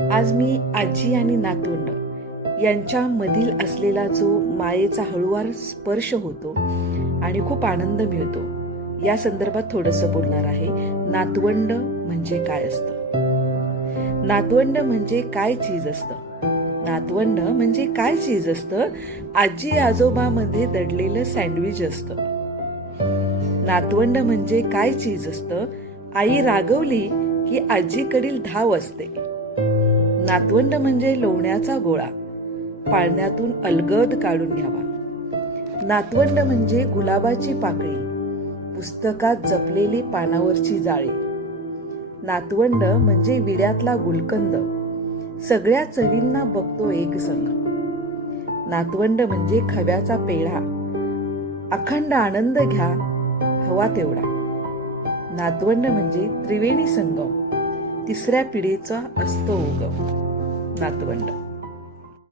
आज मी आजी आणि नातवंड यांच्यामधील असलेला जो मायेचा हळूवार स्पर्श होतो आणि खूप आनंद मिळतो या संदर्भात थोडंसं बोलणार आहे. नातवंड म्हणजे काय असतं? नातवंड म्हणजे काय चीज असतं? नातवंड म्हणजे काय चीज असतं? आजी आजोबामध्ये दडलेलं सँडविच असतं. नातवंड म्हणजे काय चीज असतं? आई रागवली की आजीकडील धाव असते. नातवंड म्हणजे लोण्याचा गोळा पाळण्यातून अलगद काढून घ्यावा. नातवंड म्हणजे गुलाबाची पाकळी पुस्तकात जपलेली पानावरची जाळी. नातवंड म्हणजे विड्यातला गुलकंद सगळ्या चवींना बघतो एक संग. नातवंड म्हणजे खव्याचा पेढा अखंड आनंद घ्या हवा तेवढा. नातवंड म्हणजे त्रिवेणी संगम तिसऱ्या पिढीचा असतो उगम. नातवंड.